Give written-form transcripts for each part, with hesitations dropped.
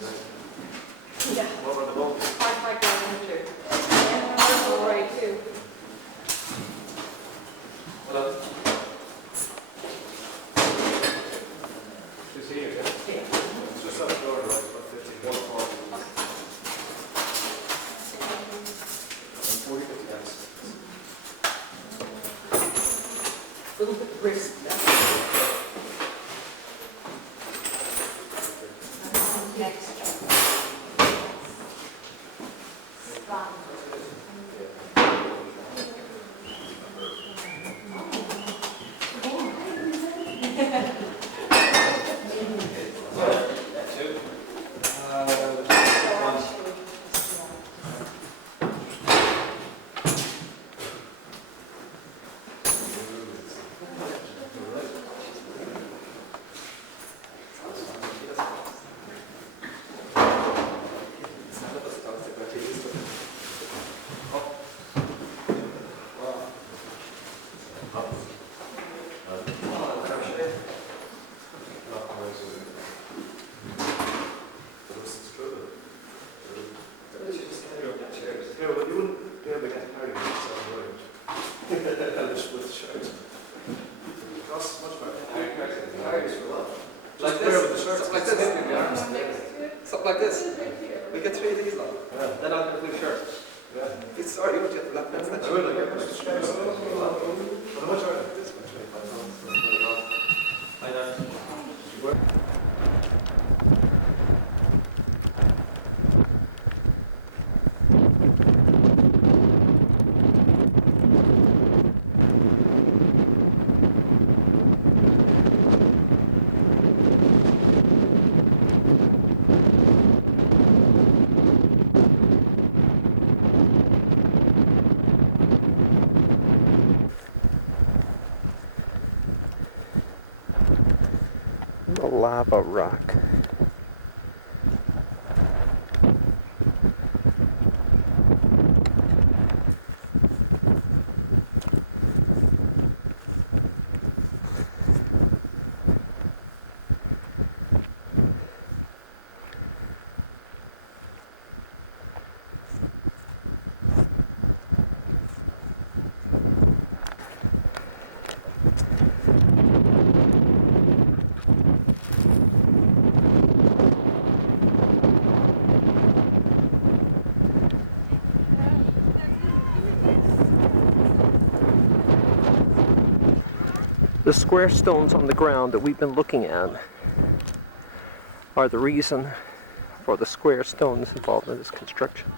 Yeah. What were the bolts? Hard like that one too. And hard right too. Hello? Just here, yeah? Yeah. It's just out the door, right? About 15. 140. 40, 50 amps. A little bit brisk now. Next. Something like this. We get 3 of these long. Then I'll get a blue shirt. It's sorry, you won't get the black pants. I will, I get this. How much are they? This much, I know. The lava rock. The square stones on the ground that we've been looking at are the reason for the square stones involved in this construction.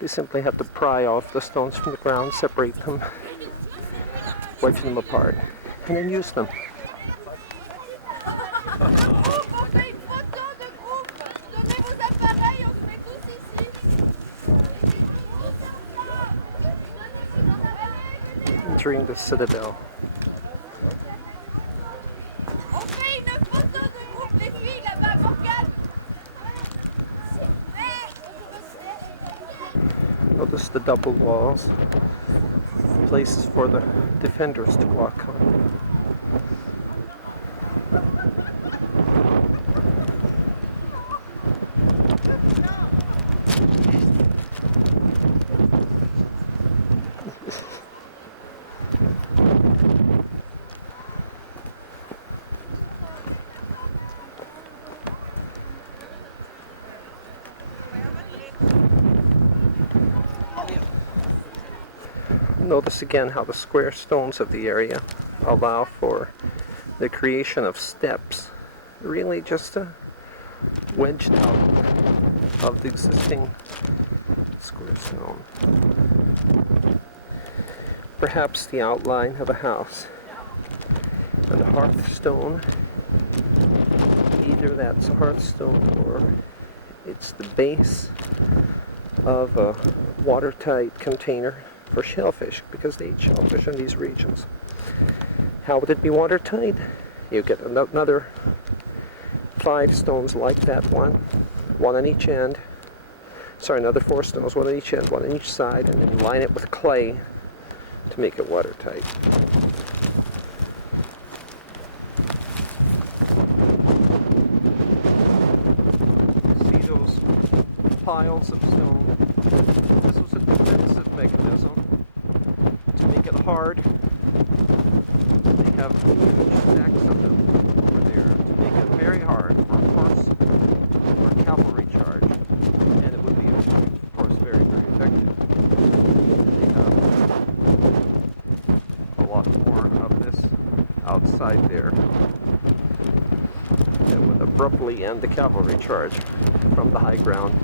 They simply have to pry off the stones from the ground, separate them, wedge them apart, and then use them. Entering the citadel. Notice the double walls, places for the defenders to walk on. Notice again how the square stones of the area allow for the creation of steps, really just wedged out of the existing square stone. Perhaps the outline of a house. And the hearthstone, either that's a hearthstone or it's the base of a watertight container for shellfish, because they eat shellfish in these regions. How would it be watertight? You get another 5 stones like that one on each end. Sorry, another 4 stones, one on each end, one on each side, and then you line it with clay to make it watertight. piles of stone. This was a defensive mechanism to make it hard. They have huge stacks of them over there to make it very hard for a horse or a cavalry charge. And it would be, of course, very, very effective. They have a lot more of this outside there that would abruptly end the cavalry charge from the high ground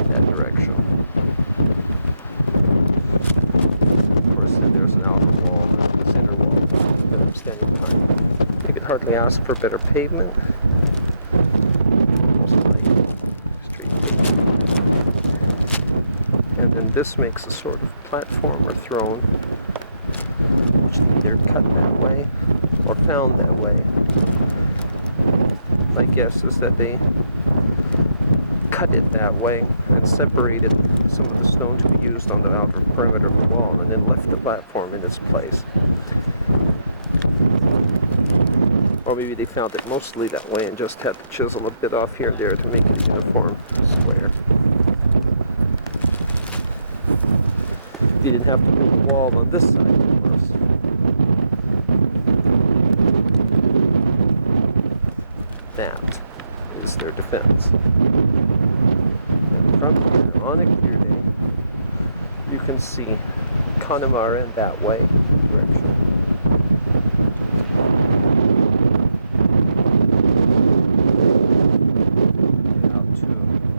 in that direction. Of course, then there's an outer wall and this inner wall that I'm standing behind. You could hardly ask for better pavement. Almost like street pavement. And then this makes a sort of platform or throne, which they either cut that way or found that way. My guess is that they cut it that way and separated some of the stone to be used on the outer perimeter of the wall and then left the platform in its place. Or maybe they found it mostly that way and just had to chisel a bit off here and there to make it a uniform square. They didn't have to build a wall on this side, of course. That is their defense. And from here, on a clear day, you can see Connemara in that way direction. Out to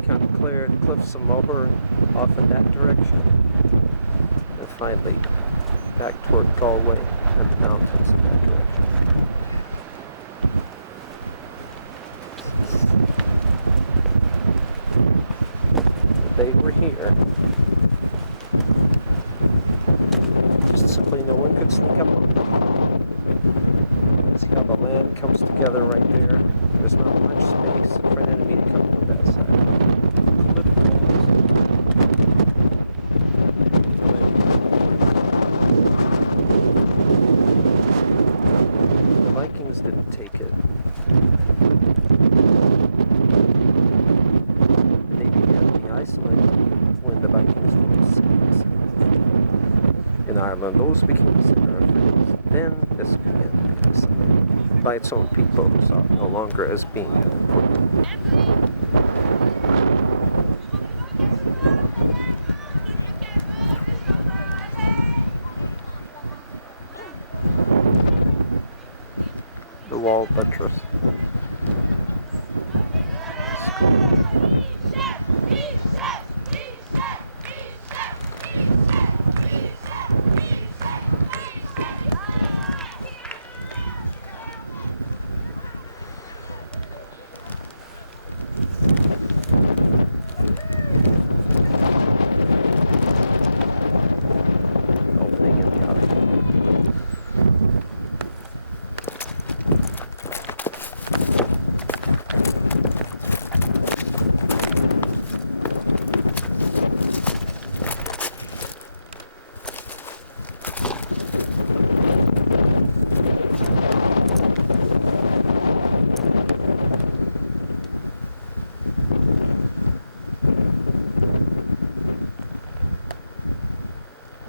kind of clear the cliffs of Moher off in that direction. And finally back toward Galway and the mountains in that direction. They were here. Just simply no one could sneak up on them. See how the land comes together right there? There's not much space for an enemy to come from that side. Cliff walls. The Vikings didn't take it. Iceland when the Vikings were cities in Ireland. Those became cities. Then this began Iceland by its own people, so no longer as being important. The wall buttress.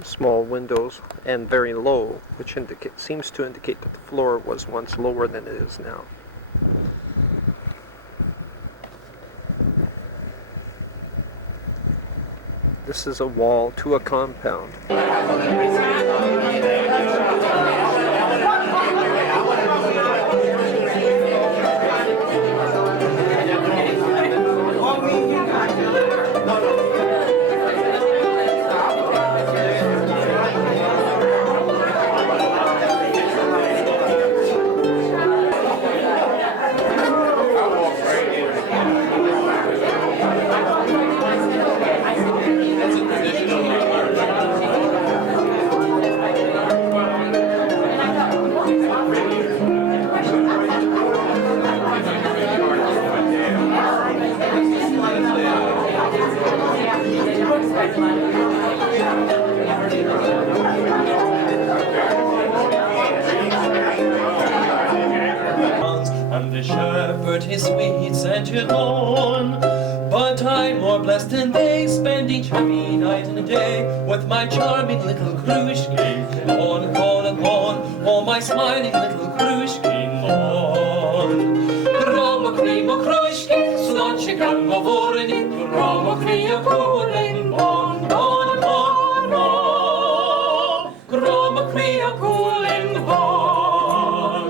Small windows and very low, which seems to indicate that the floor was once lower than it is now. This is a wall to a compound. And the shepherd his weeds and his lawn, but I more blessed than they, spend each happy night and day with my charming little Krushkin. On and on and on, oh my smiling little Krushkin, on. Rama Krima Krushkin, Slonchikan Govorin, Rama Kriya Kulin, on, on, on, on. Rama Kriya Kulin, on.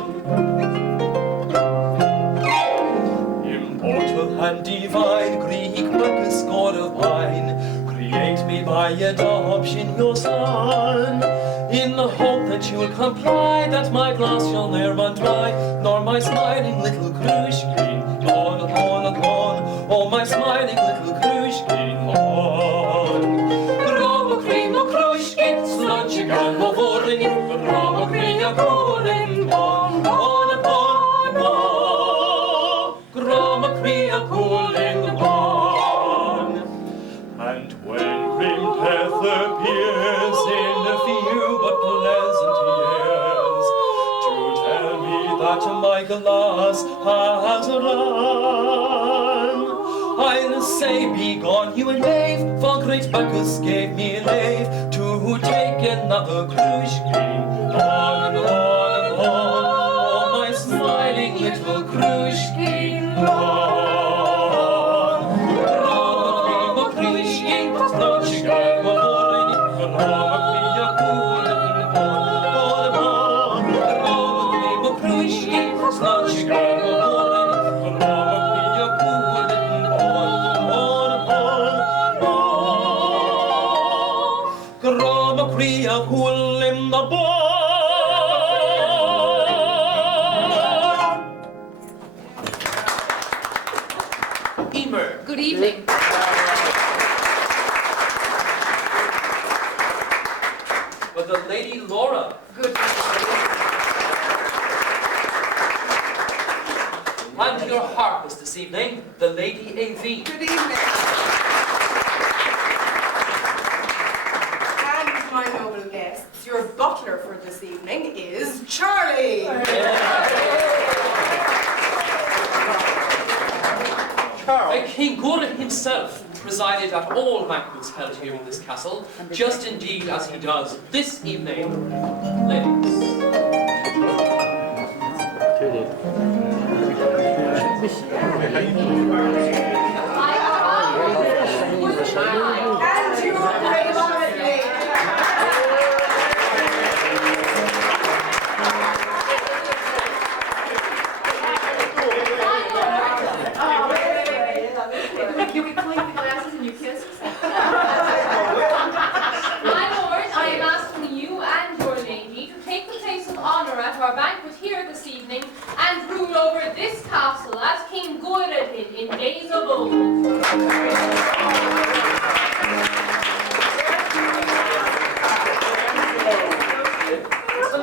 Immortal and divine, Greek Bacchus, god of wine, create me by adoption your son, in the hope that you'll comply, that my glass shall ne'er run dry, nor my smiling little Krushkin, on and on and on, oh my smiling little Krushkin, on. Rama Krima Krushkin, Slonchikan Govorin, Rama Kriya Kulin, on and on, Rama Kriya Kulin, on. And when grim death appears in a few but pleasant years, to tell me that my glass has run, I'll say, begone you and knave, for great Bacchus gave me leave to take another Krushkin, on and on and on, oh my smiling little Krushkin, on. Good evening. But the Lady Laura. Good evening. And your harpist this evening, the Lady A.V. Good evening. And my noble guests, your butler for this evening is Charlie. King Gura himself presided at all banquets held here in this castle, just indeed as he does this evening. Ladies. And your gracious lady. Can we clink the glasses and you kiss? My lord, I am asking you and your lady to take the place of honour at our banquet here this evening and rule over this castle as King Gura did in days of old.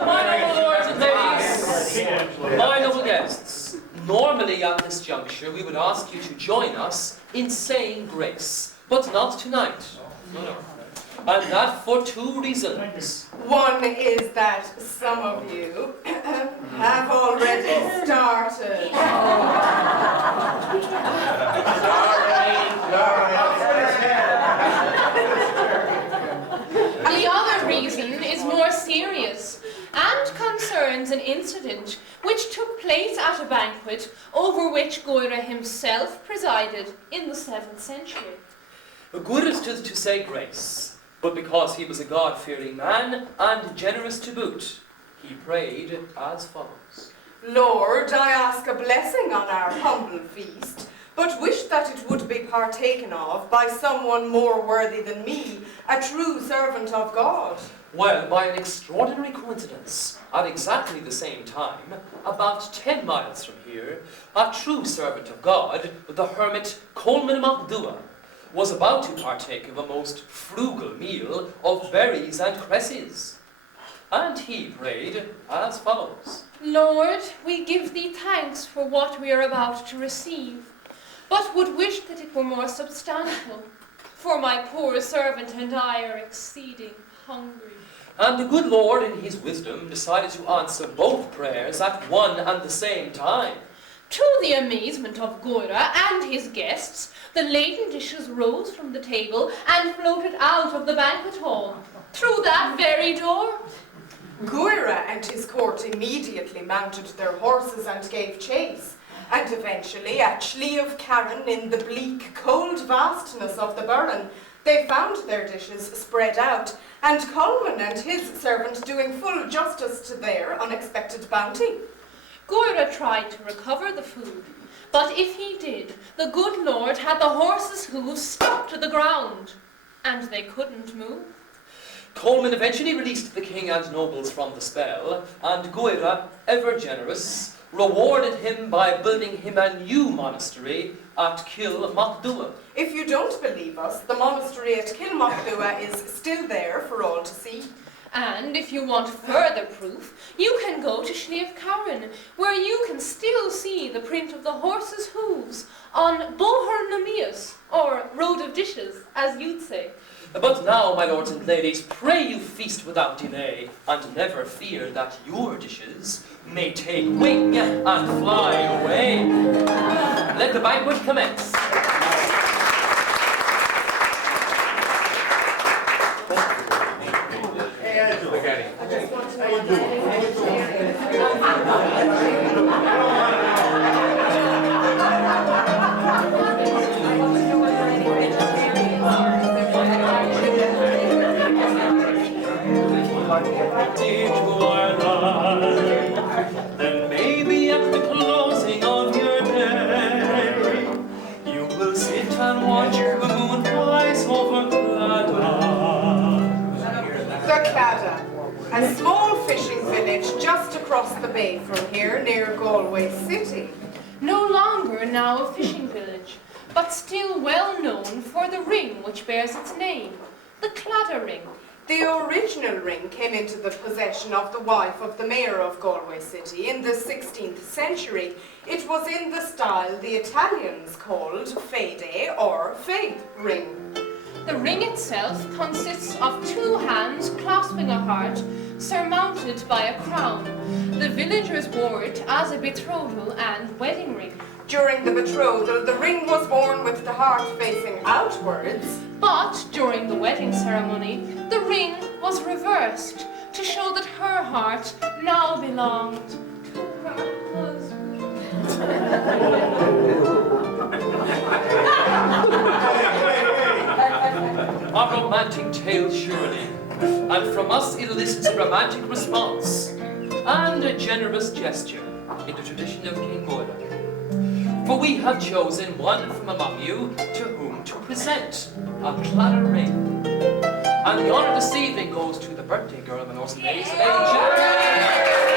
My noble lords and ladies, my noble guests, normally at this juncture we would ask you to join us in saying grace, but not tonight. No. And that for two reasons. One is that some of you have already started. The other reason is more serious and concerns an incident which took place at a banquet over which Gura himself presided in the 7th century. Gura stood to say grace, but because he was a God-fearing man and generous to boot, he prayed as follows. Lord, I ask a blessing on our humble feast, but wish that it would be partaken of by someone more worthy than me, a true servant of God. Well, by an extraordinary coincidence, at exactly the same time, about 10 miles from here, a true servant of God, the hermit Coleman Macdua, was about to partake of a most frugal meal of berries and cresses. And he prayed as follows. Lord, we give thee thanks for what we are about to receive, but would wish that it were more substantial, for my poor servant and I are exceeding hungry. And the good Lord, in his wisdom, decided to answer both prayers at one and the same time. To the amazement of Gura and his guests, the laden dishes rose from the table and floated out of the banquet hall, through that very door. Guira and his court immediately mounted their horses and gave chase, and eventually at Slieve of Carron, in the bleak, cold vastness of the Burren, they found their dishes spread out, and Colman and his servant doing full justice to their unexpected bounty. Guira tried to recover the food, but if he did, the good Lord had the horses' hooves stuck to the ground, and they couldn't move. Colman eventually released the king and nobles from the spell, and Guira, ever generous, rewarded him by building him a new monastery at Kilmacduagh. If you don't believe us, the monastery at Kilmacduagh is still there for all to see. And if you want further proof, you can go to Slieve Carron, where you can still see the print of the horses' hooves on Boher Namias, or Road of Dishes, as you'd say. But now, my lords and ladies, pray you feast without delay, and never fear that your dishes may take wing and fly away. Let the banquet commence. Then maybe at the closing of your day, you will sit and watch the moon rise over Claddagh. The Claddagh, a small fishing village just across the bay from here, near Galway City. No longer now a fishing village, but still well known for the ring which bears its name, the Claddagh Ring. The original ring came into the possession of the wife of the mayor of Galway City in the 16th century. It was in the style the Italians called fede or fade ring. The ring itself consists of two hands clasping a heart, surmounted by a crown. The villagers wore it as a betrothal and wedding ring. During the betrothal, the ring was worn with the heart facing outwards. But during the wedding ceremony, the ring was reversed to show that her heart now belonged to her husband. A romantic tale, surely, and from us it elicits a romantic response and a generous gesture in the tradition of King Moira. For we have chosen one from among you to whom to present a Claddagh ring. And the honour this evening goes to the birthday girl, my lords and ladies, Lady Jack.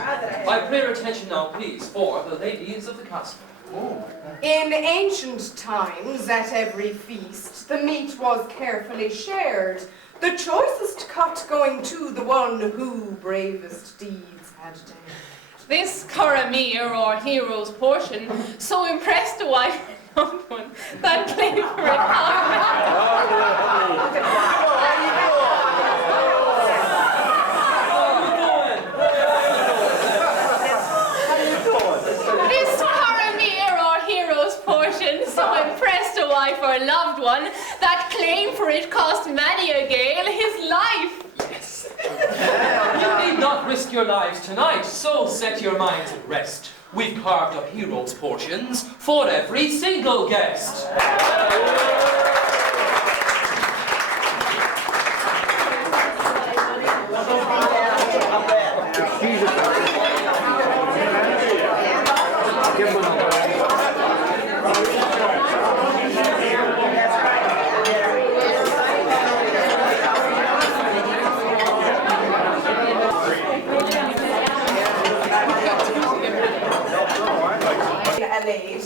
I pray your attention now, please, for the ladies of the castle. In ancient times, at every feast, the meat was carefully shared, the choicest cut going to the one who bravest deeds had dared. This Coramir, or hero's portion, so impressed a wife or loved one that claimed for it This Coramir, or hero's portion, so impressed a wife or loved one that claim for it cost many a gale his life. Yes. You need not risk your lives tonight, so set your minds at rest. We've carved up heroes' portions for every single guest.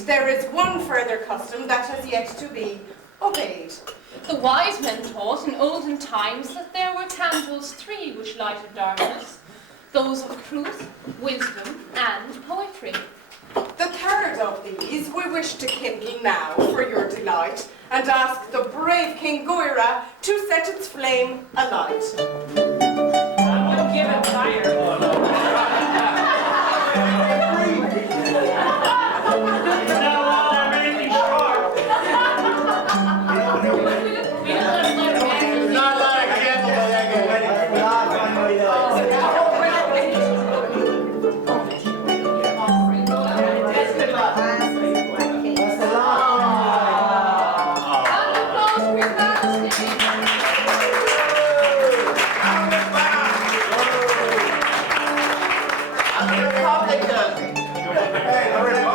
There is one further custom that has yet to be obeyed. The wise men taught in olden times that there were candles three which lighted darkness, those of truth, wisdom, and poetry. The third of these we wish to kindle now for your delight, and ask the brave King Goira to set its flame alight. Give it fire. Hey,